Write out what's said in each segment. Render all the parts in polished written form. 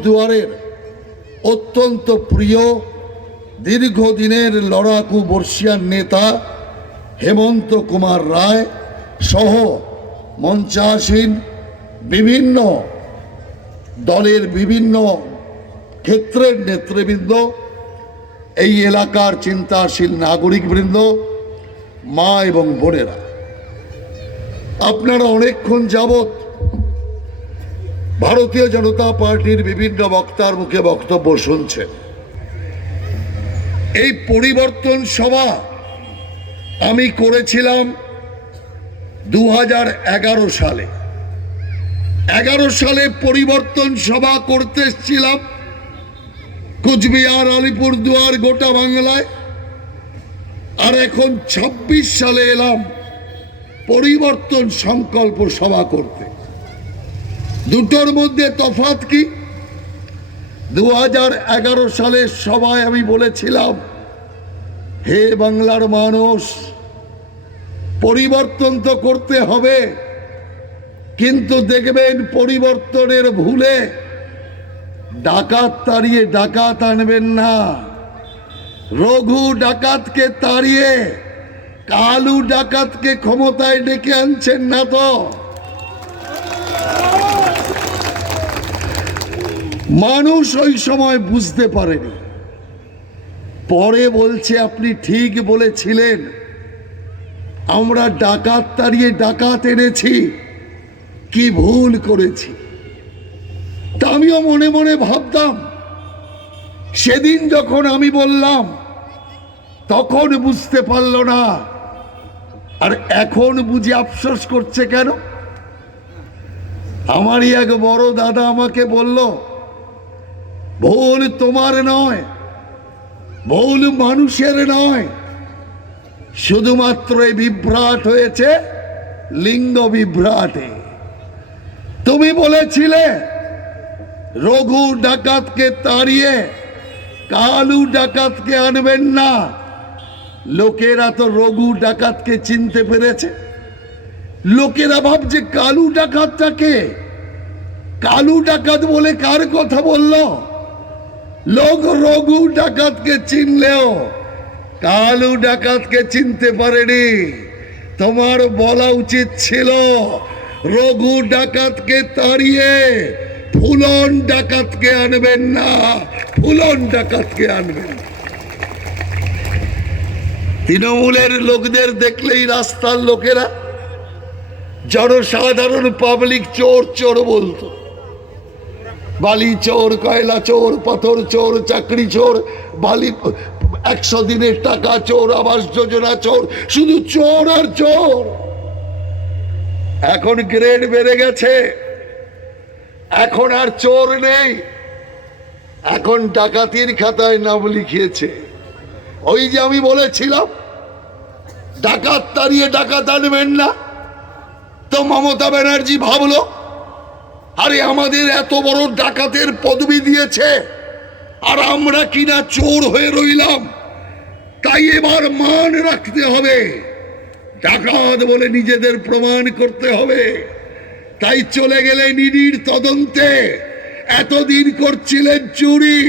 আলিপুরদুয়ারের অত্যন্ত প্রিয় দীর্ঘদিনের লড়াকু বর্ষিয়ান নেতা হেমন্ত কুমার রায় সহ মঞ্চাসীন বিভিন্ন দলের বিভিন্ন ক্ষেত্রের নেতৃবৃন্দ, এই এলাকার চিন্তাশীল নাগরিকবৃন্দ, মা এবং বোনেরা, আপনারা অনেকক্ষণ যাবৎ ভারতীয় জনতা পার্টির বিভিন্ন বক্তার মুখে বক্তব্য শুনছেন। এই পরিবর্তন সভা আমি করেছিলাম 2011 সালে। 11 সালে পরিবর্তন সভা করতে এসেছিলাম কুচবিহার, আলিপুরদুয়ার, গোটা বাংলায়। আর এখন 26 সালে এলাম পরিবর্তন সংকল্প সভা করতে। দুটোর মধ্যে তফাৎ কি? 2011 সালের সভায় আমি বলেছিলাম, হে বাংলার মানুষ, পরিবর্তন তো করতে হবে, কিন্তু দেখবেন পরিবর্তনের ভুলে ডাকাত তাড়িয়ে ডাকাত আনবেন না। রঘু ডাকাতকে তাড়িয়ে কালু ডাকাতকে ক্ষমতায় ডেকে আনছেন না তো। মানুষ ওই সময় বুঝতে পারেনি, পরে বলছে আপনি ঠিক বলেছিলেন, আমরা ডাকাত তাড়িয়ে ডাকাত এনেছি, কি ভুল করেছি। তা আমিও মনে মনে ভাবতাম, সেদিন যখন আমি বললাম তখন বুঝতে পারল না, আর এখন বুঝে আফসোস করছে কেন? আমারই এক বড় দাদা আমাকে বলল, ভুল তোমার নয়, ভুল মানুষের নয়, শুধুমাত্র এই বিভ্রাট হয়েছে লিঙ্গ বিভ্রাটে। তুমি বলেছিলে রঘু ডাকাতকে তাড়িয়ে কালু ডাকাতকে আনবেন না। লোকেরা তো রঘু ডাকাতকে চিনতে পেরেছে। লোকেরা ভাবছে কালু ডাকাতটাকে, কালু ডাকাত বলে কার কথা বলল? লোক রঘু ডাকাতকে চিনলেও কালু ডাকাতকে চিনতে পারেনি। তোমার বলা উচিত ছিল রঘু ডাকাতকে তাড়িয়ে ফুলন ডাকাতকে আনবেন না, ফুলন ডাকাতকে আনবেন। তৃণমূলের লোকদের দেখলেই রাস্তার লোকেরা, জনসাধারণ পাবলিক চোর চোর বলতো। বালি চোর, কয়লা চোর, পাথর চোর, চাকরি চোর, বালি 100 দিনের টাকা চোর, আবাস যোজনা চোর, শুধু চোর আর চোর। এখন গ্রেড বেড়ে গেছে, এখন আর চোর নেই, এখন ডাকাতির খাতায় নাম লিখিয়েছে। ওই যে আমি বলেছিলাম ডাকাত তাড়িয়ে ডাকাত আনবেন না, তো মমতা ব্যানার্জি ভাবলো আরে আমাদের এত বড় ডাকাতের পদবি দিয়েছে আর আমরা কিনা চোর হয়ে রইলাম, তাই এবার মান রাখতে হবে, ডাকাত বলে নিজেদের প্রমাণ করতে হবে। তাই চলে গেলে নিডির তদন্তে। এতদিন করছিলেন চুরি,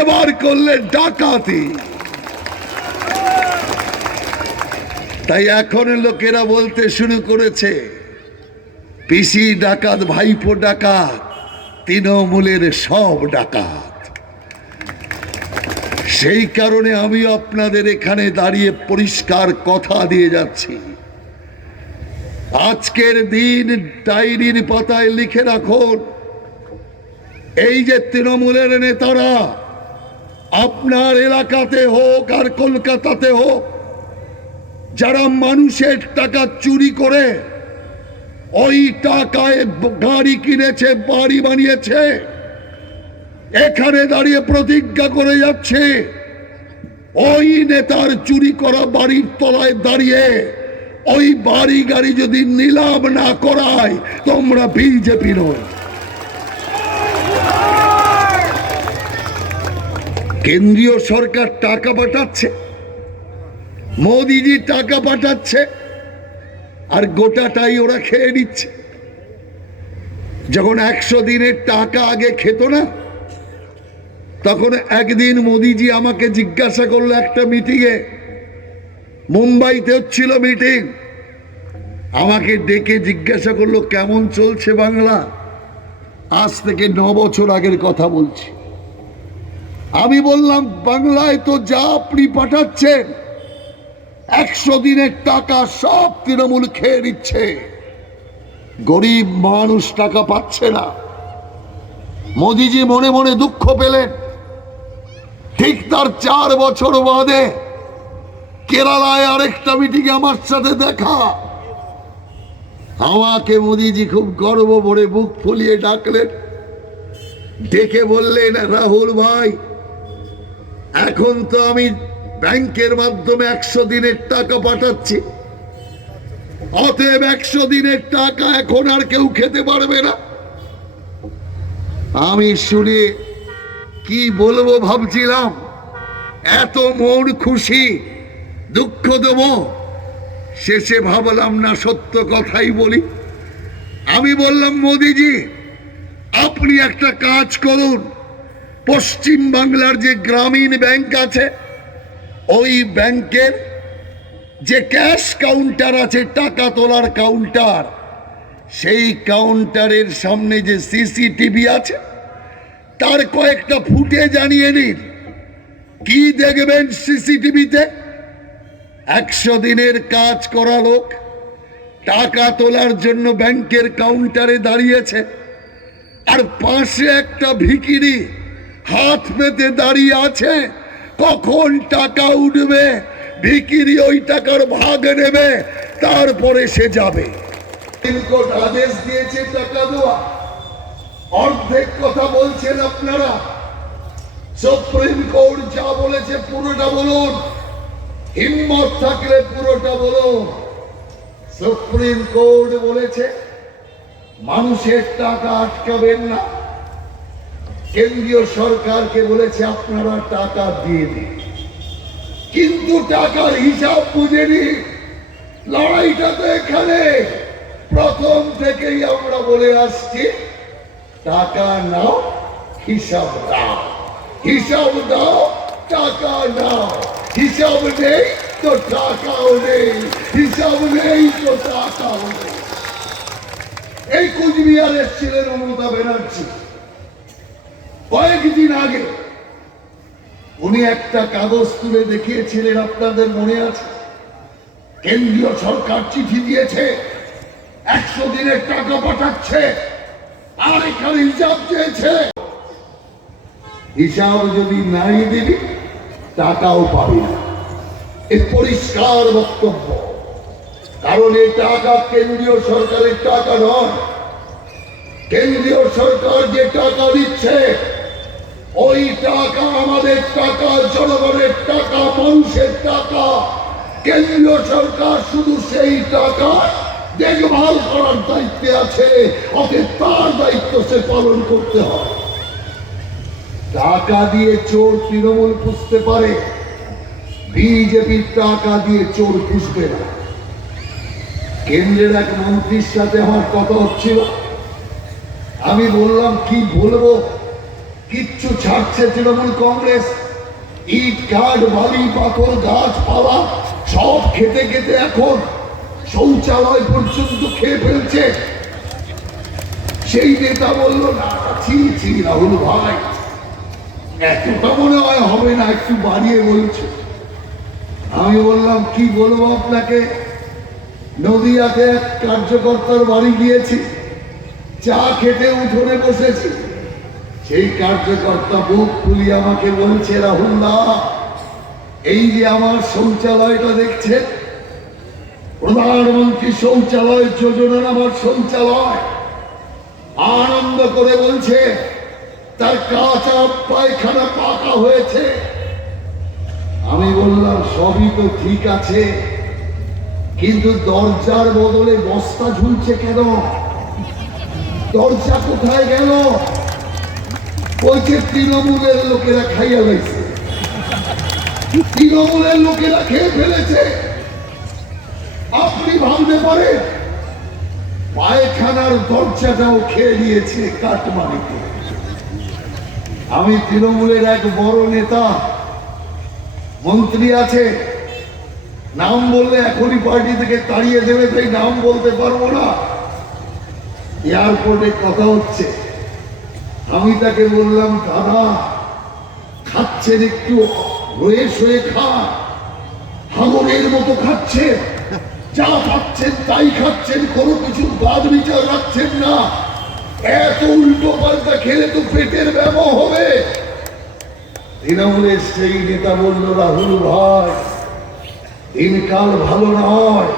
এবার করলেন ডাকাতি। তাই এখন লোকেরা বলতে শুরু করেছে, পিসি ডাকাত, ভাইপো ডাকাত, তৃণমূলের সব ডাকাত। সেই কারণে আমি আপনাদের এখানে দাঁড়িয়ে পরিষ্কার কথা দিয়ে যাচ্ছি, আজকের দিন ডায়েরির পাতায় লিখে রাখুন, এই যে তৃণমূলের নেতারা আপনার এলাকাতে হোক আর কলকাতাতে হোক, যারা মানুষের টাকা চুরি করে ওই টাকায় গাড়ি কিনেছে, বাড়ি বানিয়েছে, এখানে দাঁড়িয়ে প্রতিজ্ঞা করে যাচ্ছে ওই নেতার চুরি করা বাড়ির তলায় দাঁড়িয়ে ওই বাড়ি গাড়ি যদি নিলাম না করায় তোমরা বিজেপি নয়। কেন্দ্রীয় সরকার টাকা পাঠাচ্ছে, মোদিজি টাকা পাঠাচ্ছে, আর গোটাটাই ওরা খেয়ে নিচ্ছে। যখন 100 দিনের টাকা আগে খেত না, তখন একদিন মোদিজি আমাকে জিজ্ঞাসা করলো, একটা মিটিংয়ে, মুম্বাইতে হচ্ছিল মিটিং, আমাকে ডেকে জিজ্ঞাসা করলো কেমন চলছে বাংলা। আজ থেকে 9 বছর আগের কথা বলছি। আমি বললাম, বাংলায় তো যা আপনি পাঠাচ্ছেন 100 দিনের টাকা সব তৃণমূল খেয়ে নিচ্ছে, গরিব মানুষ টাকা পাচ্ছে না। মোদিজি মনে মনে দুঃখ পেলেন। ঠিক তার 4 বছর বাদে কেরালায় আরেকটা মিটিংয়ে আমার সাথে দেখা। আমাকে মোদিজি খুব গর্ব ভরে বুক ফুলিয়ে ডাকলেন, ডেকে বললেন, রাহুল ভাই, এখন তো আমি ব্যাংকের মাধ্যমে 100 দিনের টাকা পাঠাচ্ছি, অতএব 100 দিনের টাকা এখন আর কেউ খেতে পারবে না। আমি শুনে কি বলবো ভাবছিলাম, এত মন খুশি, দুঃখ দেব। শেষে ভাবলাম না, সত্য কথাই বলি। আমি বললাম, মোদিজি আপনি একটা কাজ করুন, পশ্চিম বাংলার যে গ্রামীণ ব্যাংক আছে, ওই ব্যাংকের যে ক্যাশ কাউন্টার আছে, টাকা তোলার কাউন্টার, সেই কাউন্টারের সামনে যে সিসিটিভি আছে, তার কয়েকটা ফুটেজ জানিয়ে নিন। কি দেখবেন সিসিটিভিতে? 100 দিনের কাজ করা লোক টাকা তোলার জন্য ব্যাংকের কাউন্টারে দাঁড়িয়েছে, আর পাশে একটা ভিখিরি হাত পেতে দাঁড়িয়ে আছে। কখন টাকা উঠবে, ভিখিরি ওই টাকার ভাগ নেবে, তারপরে সে যাবে। কোর্ট আদেশ দিয়েছে টাকা দেওয়া, অর্ধেক কথা বলছেন আপনারা। সুপ্রিম কোর্ট যা বলেছে পুরোটা বলুন, হিম্মত থাকলে পুরোটা বলুন। সুপ্রিম কোর্ট বলেছে মানুষের টাকা আটকাবেন না, কেন্দ্রীয় সরকারকে বলেছে আপনারা টাকা দিয়ে দিন, কিন্তু টাকার হিসাব বুঝে নিন। লড়াইটা তো এখানে। প্রথম থেকেই আমরা বলে আসছি, টাকা নাও, হিসাব দাও, হিসাব দাও, টাকা নাও। হিসাব নেই তো টাকাও নেই, হিসাব নেই তো টাকাও নেই। এই কুচবিহার এসেছিলেন মমতা ব্যানার্জি কয়েকদিন আগে। উনি একটা কাগজ তুলে দেখিয়েছিলেন, আপনাদের মনে আছে? কেন্দ্রীয় সরকার চিঠি দিয়েছে, 100 দিনের টাকা পাঠাচ্ছে, আর এখানে হিসাব চেয়েছে। হিসাব যদি নাই দিবি, টাকাও পাবি না। এ পরিষ্কার বক্তব্য। কারণ এই টাকা কেন্দ্রীয় সরকারের টাকা নয়। কেন্দ্রীয় সরকার যে টাকা দিচ্ছে, ওই টাকা আমাদের টাকা, জনগণের টাকা, মানুষের টাকা। কেন্দ্রীয় সরকার শুধু সেই টাকা দেখভাল করার দায়িত্বে আছে, অতএব তার দায়িত্ব সে পালন করতে হয়। টাকা দিয়ে চোর তৃণমূল পুষতে পারে, বিজেপির টাকা দিয়ে চোর পুষবে না। কেন্দ্রের এক মন্ত্রীর সাথে আমার কথা হচ্ছিল। আমি বললাম, কি বলবো, কিচ্ছু ছাড়ছে তৃণমূল কংগ্রেস। ইট কাঠ, বালি, পাথর, গাছপালা সব খেতে খেতে এখন শৌচালয় পর্যন্ত খেয়ে ফেলছে। সেই নেতা বলল, না ছি ছি রাহুল ভাই, এতটা মনে হয় হবে না, একটু বাড়িয়ে বলছে। আমি বললাম, কি বলবো আপনাকে, নদিয়াতে এক কার্যকর্তার বাড়ি গিয়েছি, চা খেতে উঠোনে বসেছি। সেই কার্যকর্তা বুক ফুলিয়ে আমাকে বলছে, রাহুল দা, এই যে আমার শৌচালয়টা দেখছেন, প্রধানমন্ত্রী শৌচালয় যোজনার আমার শৌচালয়। আনন্দ করে বলছে তার কাঁচা পায়খানা পাকা হয়েছে। আমি বললাম, সবই তো ঠিক আছে, কিন্তু দরজার বদলে বস্তা ঝুলছে কেন? দরজা কোথায় গেল? বলছে তৃণমূলের লোকেরা খাইয়া গেছে, তৃণমূলের লোকেরা খেয়ে ফেলেছে। আপনি ভাবতে পারেন, পায়খানার দরজাটাও খেয়ে নিয়েছে কাটমানিতে। আমি তৃণমূলের এক বড় নেতা, মন্ত্রী আছে, নাম বললে এখনই পার্টি থেকে তাড়িয়ে দেবে, তাই নাম বলতে পারবো না। এয়ারপোর্টে কথা হচ্ছে, আমি তাকে বললাম, দাদা খাচ্ছেন একটু রয়ে শয়ে খান, হাঙরের মতো খাচ্ছেন, যা পাচ্ছেন তাই খাচ্ছেন, কোনো কিছু বাদ বিচার রাখছেন না, এত উল্টো পাল্টা খেলে তো পেটের ব্যামো হবে। তৃণমূলের সেই নেতা বলল, রাহুল ভাই দিনকাল ভালো নয়,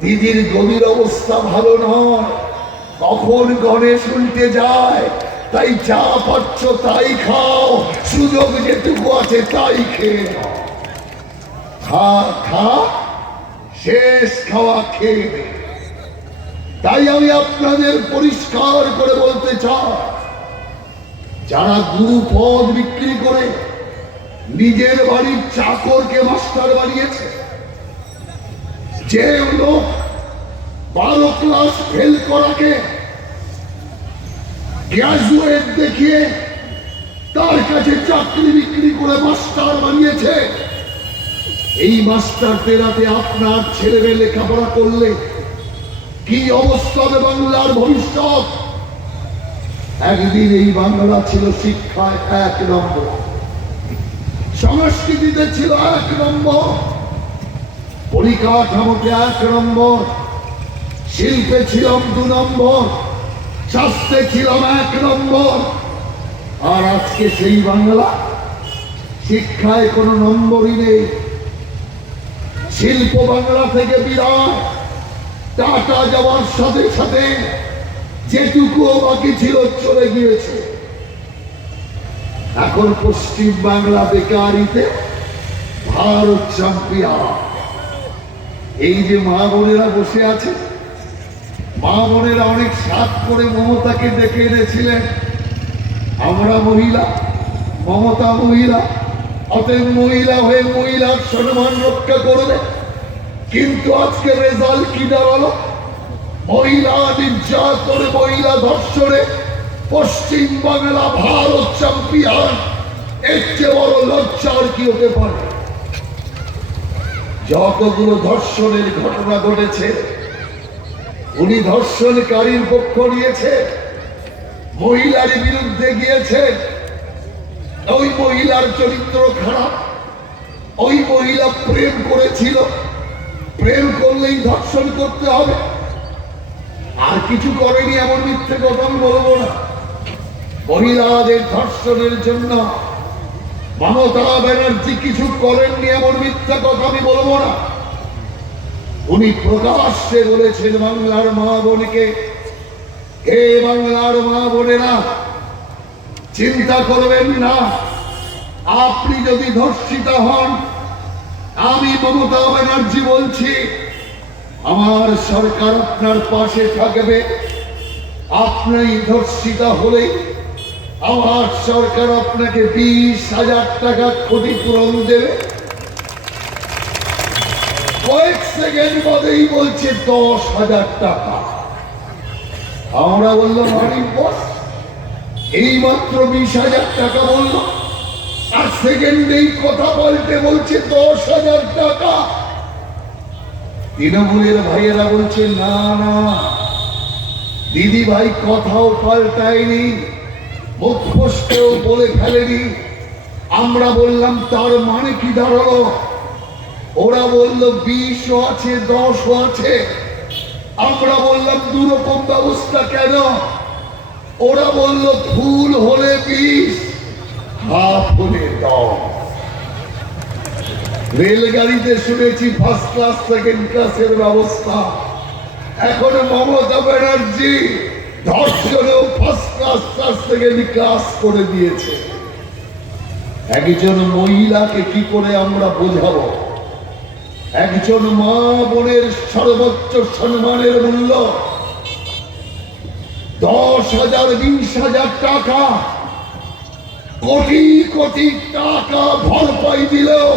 দিদির গভীর অবস্থা ভালো নয়, কখন গণেশ উল্টে যায়, তাই যা পাচ্ছ তাই খাও, সুযোগ যেটুকু আছে তাই খেয়ে নাও, খা খা শেষ খাওয়া খেয়ে নে। তাই আমি আপনাদের পরিষ্কার করে বলতে চাই, যারা গুরু পদ বিক্রি করে নিজের বাড়ির চাকরকে মাস্টার বানিয়েছে, যে লোক 12 ক্লাস ফেল করাকে গ্রাজুয়েট দেখিয়ে তার কাছে চাকরি বিক্রি করে মাস্টার বানিয়েছে, এই মাস্টারদের হাতে আপনার ছেলেমেয়ে লেখাপড়া করলে কি অবস্থা হবে বাংলার ভবিষ্যৎ? একদিন এই বাংলা ছিল শিক্ষায় 1 নম্বর, সংস্কৃতিতে ছিল 1 নম্বর, পরিকাঠামোতে 1 নম্বর, শিল্পে ছিলাম 2 নম্বর, স্বাস্থ্যে ছিলাম 1 নম্বর। আর আজকে সেই বাংলা শিক্ষায় কোনো নম্বরই নেই। শিল্প বাংলা থেকে বিরাট, টাকা যাওয়ার সাথে সাথে যেটুকু বাকি ছিল চলে গিয়েছে। এখন পশ্চিম বাংলা বেকারিতে ভারত চ্যাম্পিয়ন। এই যে মা বোনেরা বসে আছে, মা বোনেরা অনেক সাত করে মমতাকে ডেকে এনেছিলেন, আমরা মহিলা, মমতা মহিলা, অতএব মহিলা হয়ে মহিলার সম্মান রক্ষা করবে। কিন্তু আজকে রেজাল্ট কি দাঁড়ালো? মহিলা নির্যাতনে, মহিলা ধর্ষণে পশ্চিম বাংলা ভারত চ্যাম্পিয়ন। এর চেয়ে বড় লজ্জার কি হতে পারে? যতগুলো ধর্ষণের ঘটনা ঘটেছে, উনি ধর্ষণকারীর পক্ষ নিয়েছে, মহিলার বিরুদ্ধে গিয়েছে। ওই মহিলার চরিত্র খারাপ, ওই মহিলা প্রেম করেছিল, প্রেম করলেই ধর্ষণ করতে হবে, আর কিছু করেনি এমন মিথ্যে কথা আমি বলবো না। মহিলাদের ধর্ষণের জন্য মমতা ব্যানার্জি কিছু করেননি এমন মিথ্যা কথা আমি বলবো না। উনি প্রকাশ্যে বলেছেন বাংলার মা বোনকে, হে বাংলার মা বোনেরা, চিন্তা করবেন না, আপনি যদি ধর্ষিতা হন, আমি মমতা ব্যানার্জি বলছি, আমার সরকার আপনার পাশে থাকবে। আপনি ধর্ষিতা হলে আমার সরকার আপনাকে 20,000 টাকা ক্ষতিপূরণ দেবে। কয়েক সেকেন্ড বাদেই বলছে 10,000 টাকা। আমরা বললাম, আরে বস, এই মাত্র 20,000 টাকা বললো, আর সেকেন্ডেই কথা পাল্টে বলছে 10,000 টাকা। তৃণমূলের ভাইয়েরা বলছে, না না দিদি ভাই কথাও পাল্টায়নি, মুখ ফসকেও বলে ফেলেনি। আমরা বললাম, তার মানে কি দাঁড়ালো? ওরা বলল 20ও আছে, 10ও আছে। আমরা বললাম, দুরকম ব্যবস্থা কেন? ওরা বলল, ফুল হলে 20, হাফ হলে 10। রেলগাড়িতে শুনেছি ফার্স্ট ক্লাস, সেকেন্ড ক্লাসের ব্যবস্থা। এখন মমতা ব্যানার্জি ধর্ষণেও ফার্স্ট ক্লাস, সেকেন্ড ক্লাস করে দিয়েছে। একজন মহিলাকে কি করে আমরা বোঝাবো? একজন মা বোনের সর্বোচ্চ সম্মানের মূল্য 10,000, 20,000 টাকা, কোটি কোটি টাকা ভরপাই দিলেও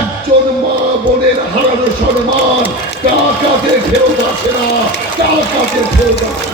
একজন মা বোনের হারানো সম্মান টাকাতে ফেরত আসে না, টাকাতে ফেরত আসে।